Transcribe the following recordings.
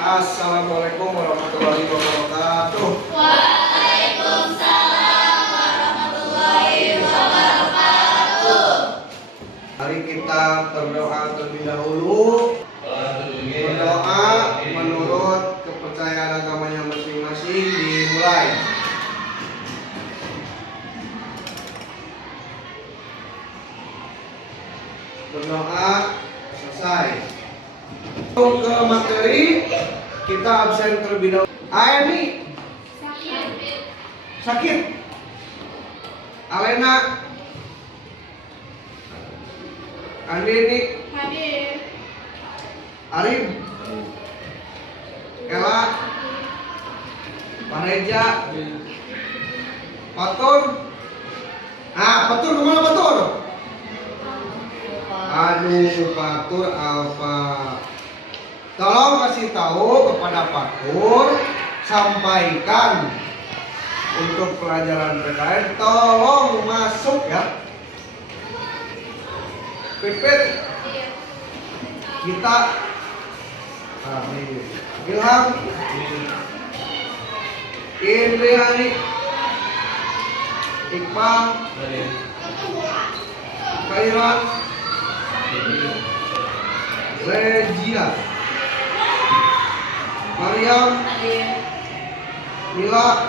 Assalamualaikum warahmatullahi wabarakatuh. Waalaikumsalam warahmatullahi wabarakatuh. Mari kita berdoa terlebih dahulu. Berdoa menurut kepercayaan agamanya masing-masing dimulai. Berdoa selesai. Untuk ke materi kita absen terlebih dahulu. Ayani sakit. Alena Andini Hadir. Arif Ella Pareja Patur. Patur kemana Patur? Aduh, Patur Alfa. Tolong kasih tahu kepada Patur, sampaikan untuk pelajaran PKN tolong masuk ya. Pipit kita Ilham Indriani Iqbal Kairan Regia Mariam Mila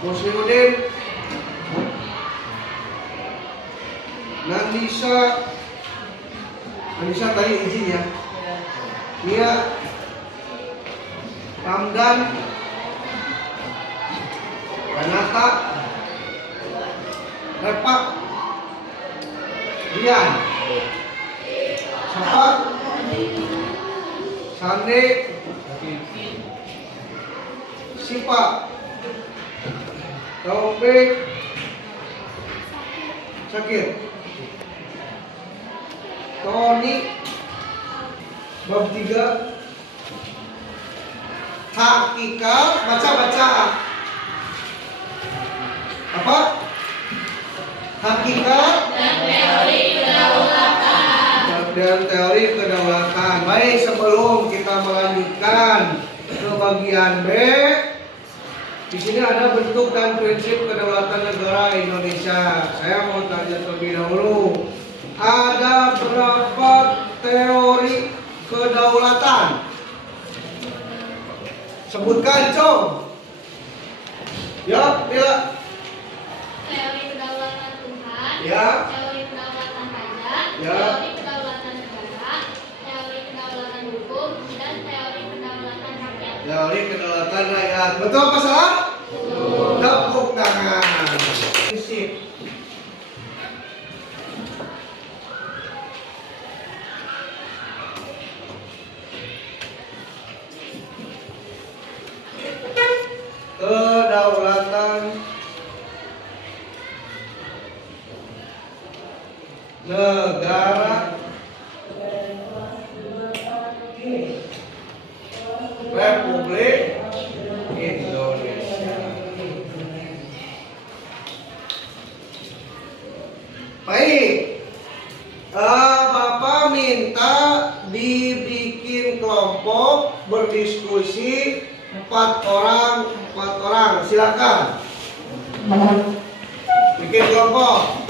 Muslimuddin Nandisa tadi izin ya. Nia Ramdan Renata Repak Rian Sapa Sandi Sipa Taufik Sakit Tony bab 3 hakikat baca apa? Hakikat dan teori kedaulatan. Baik, sebelum kita melanjutkan ke bagian B, di sini ada bentuk dan prinsip kedaulatan negara Indonesia. Saya mau tanya terlebih dahulu, ada berapa teori kedaulatan? Sebutkan, Cong. Ya, Mila. Teori kedaulatan Tuhan. Ya. Teori kedaulatan raja. Ya. Teori kedaulatan negara. Teori kedaulatan hukum dan teori kedaulatan rakyat. Teori kedaulatan rakyat. Betul apa salah? Betul. Tepuk tangan. Prinsip. Kedaulatan negara Republik Indonesia. Baik, Bapak minta dibikin kelompok berdiskusi 4 orang. Silakan bikin kelompok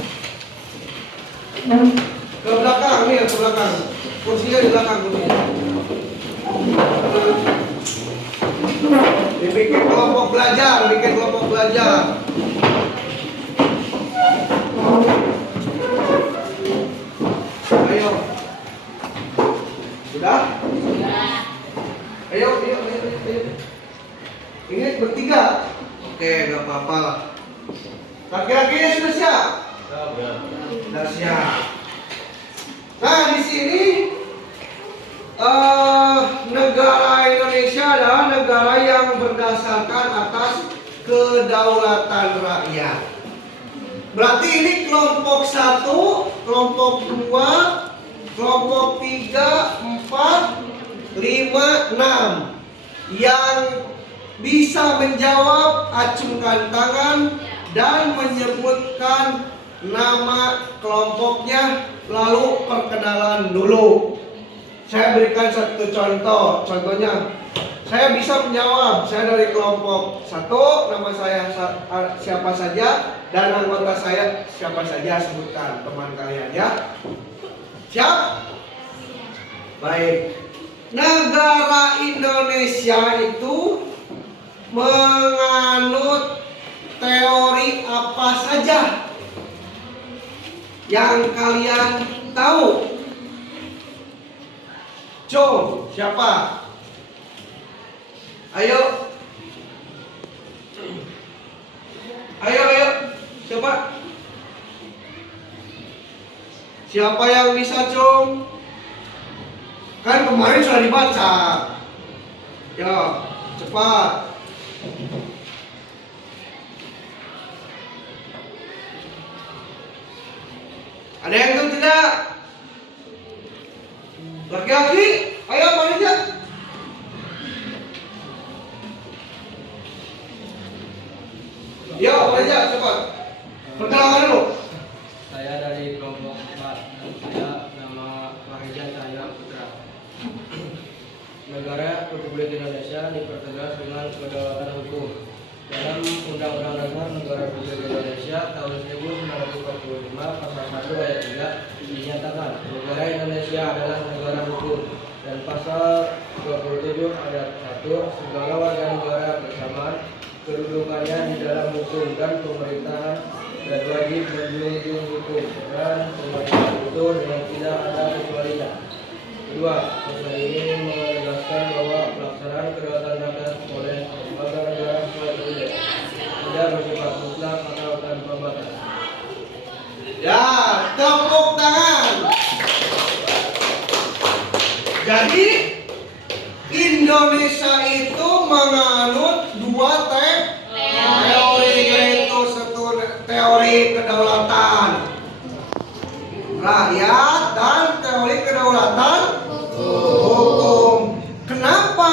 ke belakang nih, ke belakang. Kursinya di belakang kursinya. Dibikin kelompok belajar. Ayo. Sudah? Ayo. Ingat bertiga. Oke, gak apa-apa. Laki-lakinya sudah siap? Sudah siap. Nah, di sini negara Indonesia adalah negara yang berdasarkan atas kedaulatan rakyat. Berarti ini kelompok 1, kelompok 2, kelompok 3, 4, 5, 6 yang bisa menjawab, acungkan tangan dan menyebutkan nama kelompoknya, lalu perkenalan dulu. Saya berikan satu contoh. Contohnya, saya bisa menjawab. Saya dari kelompok 1, nama saya siapa saja, dan anggota saya siapa saja, sebutkan teman kalian ya. Siap? Baik. Negara Indonesia itu menganut teori apa saja yang kalian tahu? Cung, siapa? Ayo. Ayo. Siapa? Siapa yang bisa, Cung? Kan kemarin sudah dibaca. Ya, cepat. Ada yang tahu tidak? Laki-laki, ayo panitia. Ya, panitia, cepat. Perkenalkan dulu. Saya dari kelompok 4 dan saya nama Mahija Cahaya Putra. Negara Republik Indonesia dipertegas dengan kedaulatan hukum. Dalam Undang-Undang Dasar Negara Republik Indonesia tahun 1945 pasal 1 ayat 3 dinyatakan negara Indonesia adalah negara hukum, dan pasal 27 ayat 1 segala warga negara bersamaan kedudukannya di dalam hukum dan pemerintahan dan wajib menjunjung hukum dan pemerintahan itu dengan tidak ada kecualinya. Kedua, pasal ini menegaskan bahwa pelaksanaan kedaulatan rakyat oleh lembaga negara sesuai tidak bersifat mutlak atau tanpa batas. Ya, tepuk tangan. Jadi Indonesia itu menganut dua teori, yaitu satu teori kedaulatan rakyat dan teori kedaulatan hukum. Kenapa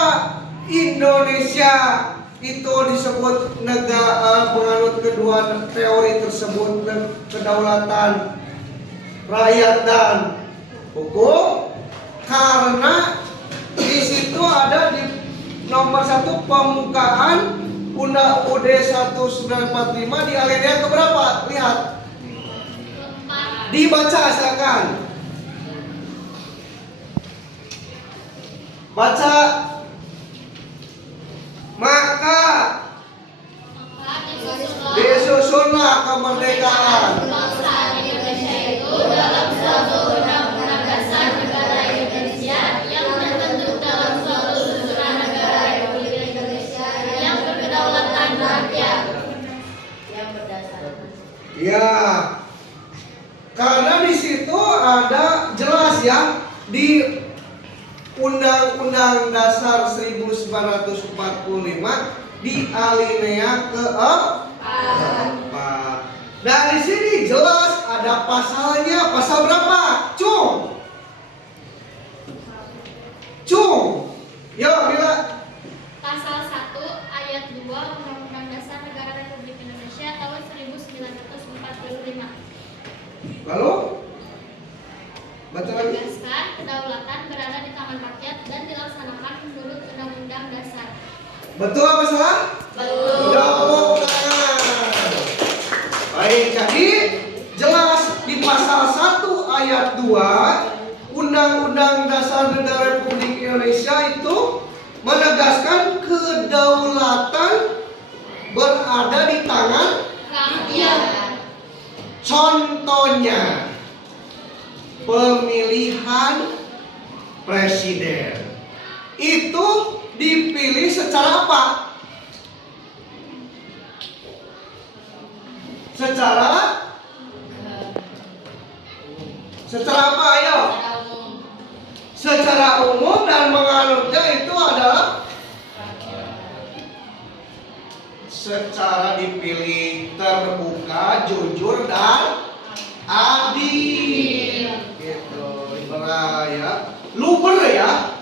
Indonesia itu disebut negara menganut kedua teori tersebut, kedaulatan rakyat dan hukum? Karena di situ ada di nomor 1 pembukaan Undang UUD 1945 di alinea keberapa? Lihat. Dibaca silakan. Baca. Maka disusunlah kemerdekaan. Bangsa Indonesia itu dalam suatu undang-undang dasar negara Indonesia yang terbentuk dalam suatu susunan negara Republik Indonesia yang berkedaulatan rakyat yang berdasarkan. Ya, karena di situ ada jelas ya di Undang-Undang Dasar 1945 di alinea keempat. Dari sini jelas ada pasalnya. Pasal berapa? Cung. Yo, Bila. Pasal 1 ayat 2 Undang-Undang Dasar Negara Republik Indonesia tahun 1945. Lalu baca lagi. Menegaskan kedaulatan berada di tangan rakyat dan dilaksanakan menurut Undang-Undang Dasar. Betul apa salah? Betul. Tepuk tangan. Baik, jadi jelas di pasal 1 ayat 2 Undang-Undang Dasar Negara Republik Indonesia itu menegaskan kedaulatan berada di tangan Rakyat. Contohnya pemilihan presiden itu dipilih secara apa? Secara apa? Ayo. Secara umum, dan menganutnya itu adalah secara dipilih terbuka, jujur dan adil. Gitu, ibarat ya, luber ya,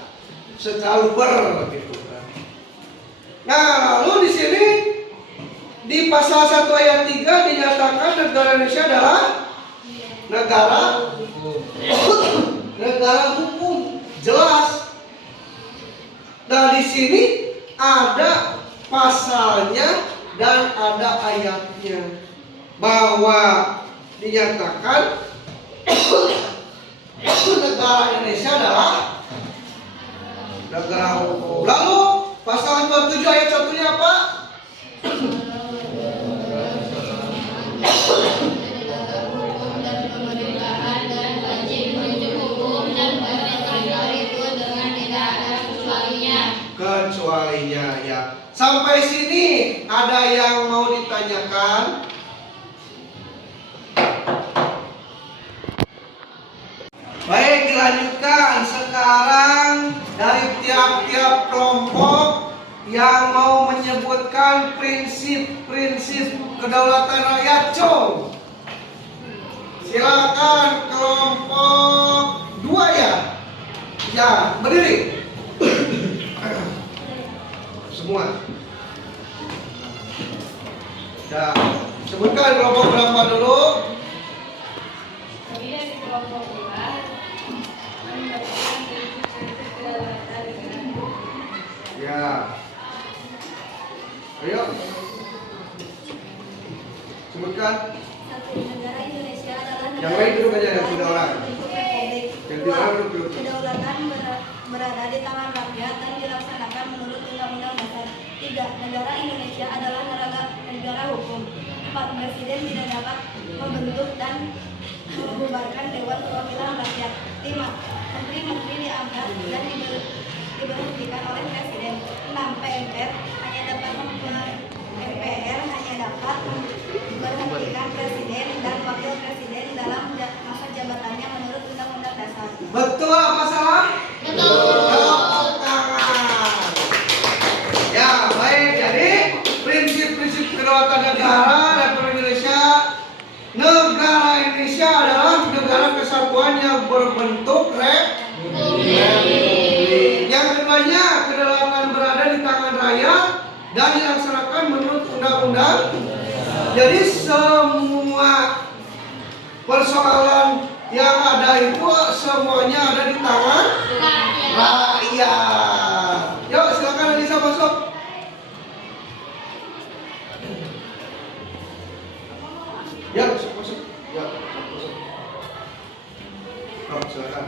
secara luber gitu kan. Nah, lalu di sini di pasal 1 ayat 3 dinyatakan negara Indonesia adalah negara hukum. jelas. Dan di sini ada pasalnya dan ada ayatnya bahwa dinyatakan negara Indonesia adalah negara hukum. Lalu pasal 27 ayat 1-nya apa? Kecualinya ya. Sampai sini ada yang mau ditanyakan? Baik, dilanjutkan sekarang dari tiap-tiap kelompok yang mau menyebutkan prinsip-prinsip kedaulatan rakyat. Silakan kelompok 2 ya. Ya, berdiri. Semua. Ya, sebutkan kelompok berapa dulu? Ya. Ayo. Sebutkan. Negara Indonesia adalah Yang lain duduk aja, ada 3 orang. Yang 3 orang duduk. Kedaulatan berada di tangan rakyat dan dilaksanakan menurut Undang-Undang Dasar. 3. Negara Indonesia adalah negara hukum. 4. Presiden tidak dapat membentuk dan membubarkan Dewan Perwakilan Rakyat. 5. Menteri-menteri diangkat dan diberhentikan oleh Presiden. 6. MPR hanya dapat memberhentikan Presiden dan Wakil Presiden dalam masa jabatannya menurut Undang-Undang Dasar. Betul apa salah? Betul. Tepuk tangan. Ya, baik. Jadi prinsip-prinsip kedaulatan negara Republik Indonesia. Negara Indonesia adalah negara kesatuan yang berbentuk republik. Yang keduanya, kedaulatan berada di tangan rakyat dan dilaksanakan menurut undang-undang. Jadi semua persoalan yang ada itu semuanya ada di tangan rakyat. Yuk, silakan Anissa masuk. Ya, masuk. Ya, masuk. Oh, silakan.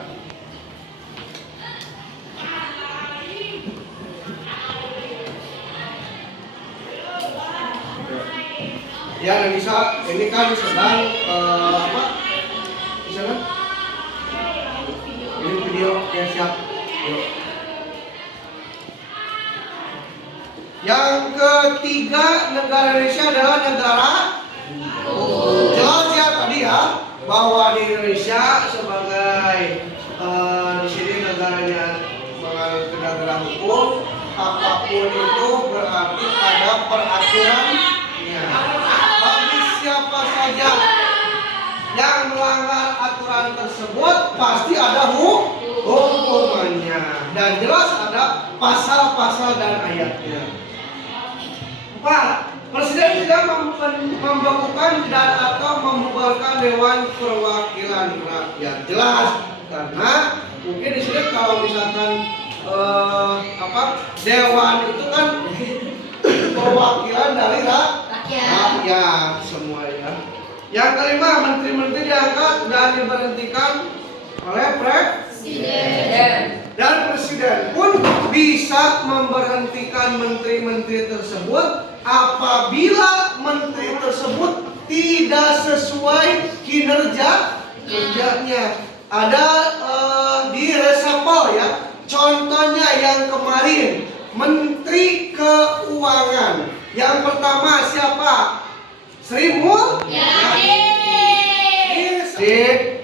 Ya, Anissa, ini kan sedang apa? Di sana? Ini video yang siap. Yuk. Yang ketiga, negara Indonesia adalah negara jelas ya tadi ya bahwa di Indonesia sebagai di sini negaranya menganut negara hukum, apapun itu berarti ada peraturannya. Bagi siapa saja yang melanggar aturan tersebut pasti ada hukumannya dan jelas ada pasal-pasal dan ayatnya. 4. Presiden tidak membekukan dan atau membubarkan Dewan Perwakilan Rakyat. Jelas karena mungkin di sini kalau misalkan dewan itu kan perwakilan dari rakyat semua ya. Yang kelima, menteri-menteri diangkat dan diberhentikan oleh presiden. Dan presiden pun bisa memberhentikan menteri-menteri tersebut apabila menteri tersebut tidak sesuai kerjanya. Ada di resapel ya. Contohnya yang kemarin Menteri Keuangan. Yang pertama siapa? Sri Mulyani.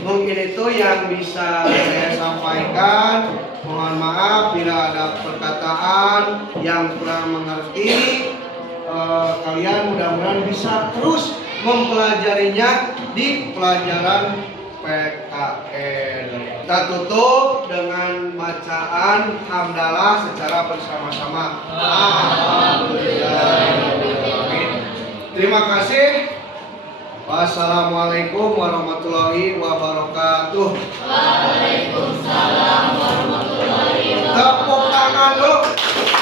Mungkin itu yang bisa saya sampaikan. Mohon maaf bila ada perkataan yang kurang mengerti. Kalian mudah-mudahan bisa terus mempelajarinya di pelajaran PKN. Kita tutup dengan bacaan hamdalah secara bersama-sama. Alhamdulillah. Terima kasih. Wassalamualaikum warahmatullahi wabarakatuh. Waalaikumsalam warahmatullahi wabarakatuh. kasih.